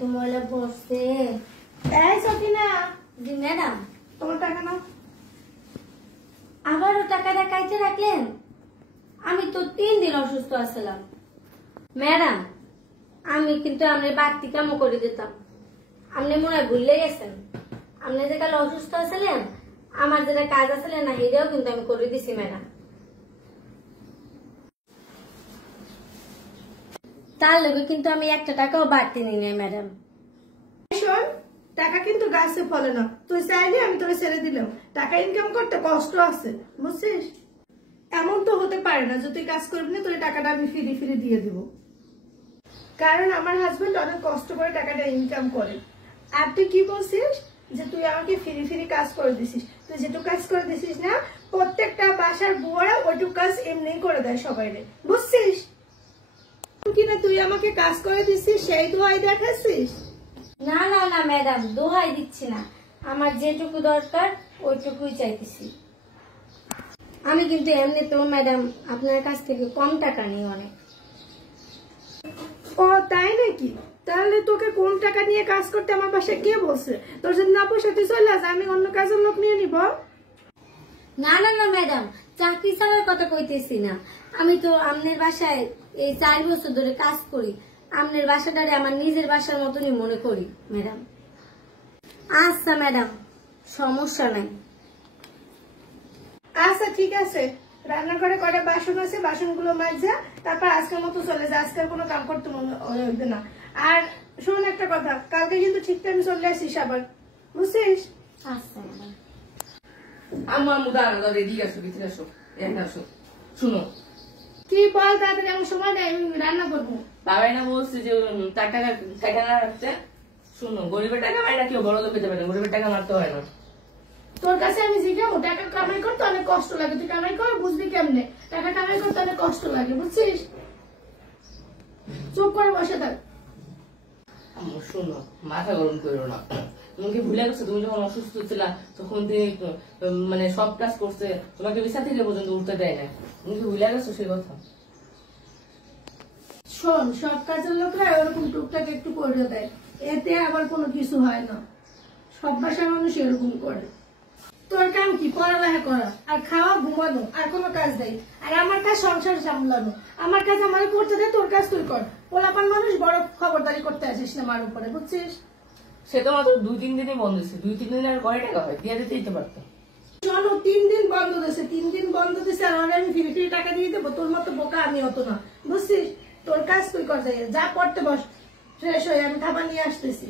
এত ময়লা পড়ছে। এই সকিনা, জি ম্যাডাম। তোমার টাকা নাও। আবারও টাকাটা কাইতে রাখলেন? আমি তো 3 দিন অসুস্থ আছিলাম ম্যাডাম। আমি কিন্তু আপনার বাড়তি কামও করে দিতাম। আপনি মনে হয় ভুলে গেছেন। আপনি যে কাল অসুস্থ আছিলেন, আমার যেটা কাজ আসলে না এটাও কিন্তু আমি করে দিছি ম্যাডাম। তার লগে কিন্তু আমি 1 টাকাও বাড়তি নিই নাই ম্যাডাম। শোন, টাকা কিন্তু গাছে ফলে না। তুই চাইলে আমি তোরে ছেড়ে দিলাম। টাকা ইনকাম করতে কষ্ট আছে, বুঝছিস? এমন তো হতে পারে না যে তুই কাজ করবি না, তোর টাকাটা আমি ফিরে ফিরে দিয়ে দিব। কারণ আমার হাজবেন্ড অনেক কষ্ট করে টাকাটা ইনকাম করে। আর তুই কি বলছিস যে তুই আমাকে ফিরে ফিরে কাজ করে দিছিস? তুই যেটুকু কাজ করে দিছিস না, প্রত্যেকটা বাসার বুয়ারা ওইটুকু কাজ এমনি করে দেয় সবাইরে, বুঝছিস? কিনা তুই আমাকে কাজ করে দিছিস সেই দোয়াই দেখাচ্ছিস? না না না ম্যাডাম, দোহাই দিচ্ছি না। আমার যেটুকু দরকার ওইটুকুই চাইতেছি। আমি কিন্তু এমনিতেও ম্যাডাম আপনার কাছ থেকে কম টাকা নিই অনেক। ও তাই নাকি? তাহলে তোকে কোন টাকা নিয়ে কাজ করতে আমার বাসায় কে বলছে? তোর যদি না পয়সা তুই চলে আস, আমি অন্য কাজের লোক নিয়ে নিব। না না না ম্যাডাম, চাকরি ছাড়ার কথা কইতেছি না। আমি তো আপনার বাসায় এই 4 বছর ধরে কাজ করি। আপনার বাসাটারে আমার নিজের বাসার মতনই মনে করি ম্যাডাম। আচ্ছা ম্যাডাম, সমস্যা নাই। আচ্ছা ঠিক আছে, রান্নাঘরে কয়টা বাসন আছে, বাসনগুলো মাজা, তারপর আজকের মতো চলে যা। আজকের কোনো কাম করতে মনে হইবে না। আর শোন একটা কথা, কালকে কিন্তু ঠিক টাইমে চলে আসিস আবার, বুঝছিস? আচ্ছা ম্যাডাম। আমার দাঁড়া এদিকে আসো, ভিতরে আসো, এখানে আসো। শুনো, কি বল তাড়াতাড়ি, আমার সময় নেই, আমি রান্না করবো। বাবাই না বলছে যে টাকা না রাখতে। শুনো, গরিবের টাকা মায় না কেউ বড় লোক পেতে পারে না, গরিবের টাকা মারতে হয় না। তোর কাছে আমি জিজ্ঞাসা, টাকা কামাই করতে অনেক কষ্ট লাগে, তুই কামাই কর, বুঝবি কেমনে টাকা কামাই করতে অনেক কষ্ট লাগে, বুঝছিস? চুপ করে বসে থাক। শোনো, মাথা গরম করো না। তোমাকে ভুলে গেছো, তুমি যখন অসুস্থ ছিল তখন তুমি মানে সব কাজ করছে, তোমাকে বিছা থেকে পর্যন্ত উঠতে দেয় না। তুমি কি ভুলে গেছো সেই কথা? শোন, সব কাজের লোকরা এরকম টুকটাক একটু করে দেয়, এতে আবার কোনো কিছু হয় না। সব বাসার মানুষ এরকম করে। তোর কাম কি? পড়ালেখা করা আর খাওয়া, ঘুমানো, আর কোনো কাজ নেই। আর আমার কাজ সংসার সামলানো। আমার কাজ আমার করতে দে, তোর কাজ তুই কর। পোলাপান মানুষ, বড় খবরদারি করতে আসিস না মার উপরে, বুঝছিস? সে তো মাত্র 2-3 দিনই বন্ধ হয়েছে, 2-3 দিন আর কয় টাকা হয় দিয়ে দিতে পারতাম। শোনো, 3 দিন বন্ধ দিয়েছে, 3 দিন বন্ধ দিয়েছে, আর আমি ফিরে ফিরে টাকা দিয়ে দেবো? তোর মতো বোকা আমি হতো না, বুঝছিস? তোর কাজ তুই কর, যা পড়তে বস, ফ্রেশ হয়ে আমি খাবার নিয়ে আসতেছি।